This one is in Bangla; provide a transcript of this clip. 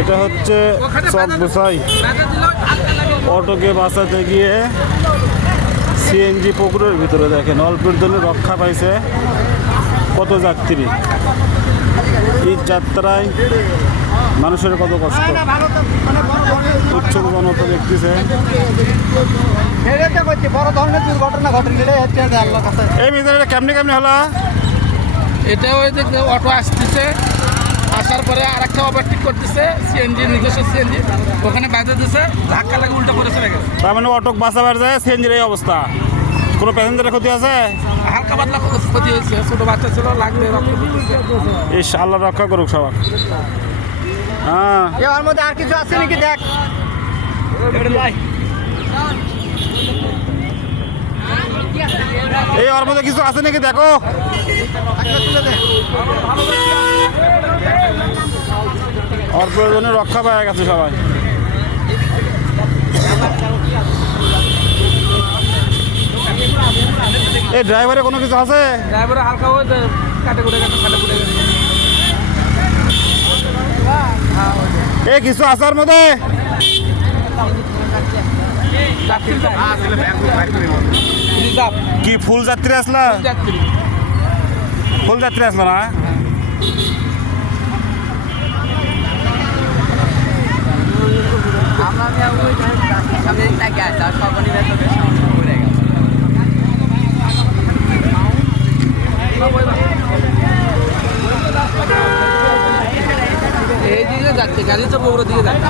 এটা হচ্ছে চকবুসাই অটোকে বাঁচাতে গিয়ে সিএনজি পুকুরের ভিতরে দেখেন অল্পের জন্য রক্ষা পাইছে কত যাত্রী। এই যাত্রায় মানুষের কত কষ্ট, উচ্ছল জনতা দেখতেছে। এই মিজানটা কেমনি কেমনি হলো? এটা ওই যে অটো আসতেছে, আসার পরে আরেকটা ওভারটেক করতেছে, সিএনজি নিজস্ব সিএনজি ওখানে বাজে দিছে, ধাক্কা লাগে উল্টো করে চলে গেছে। তার মানে অটো বাঁচাবার যায়, সিএনজির এই অবস্থা। কোনো প্যাসেঞ্জারের ক্ষতি আছে? হালকা পাতলা ক্ষতি হয়েছে, ছোট বাচ্চা ছিল, লাগবে রক্ত পড়তেছে। এই আল্লাহ রক্ষা করুক সবার। হ্যাঁ, এর মধ্যে আর কিছু আছে নাকি দেখ। এই ওর মধ্যে কিছু আছে নাকি দেখো। ওর প্রয়োজনে রক্ষা পাওয়া গেছে সবাই। এই ড্রাইভারে কোনো কিছু আছে? ড্রাইভারে হালকা ওই কাটে কুটে গেছে, কাটে কুটে গেছে। এই কিছু আছে ওর মধ্যে? কি ফুল যাত্রী আসলা? ফুল যাত্রী আসলো না? এই দিকে যাচ্ছে, গাড়ি তো বগুড়ার দিকে যাচ্ছে।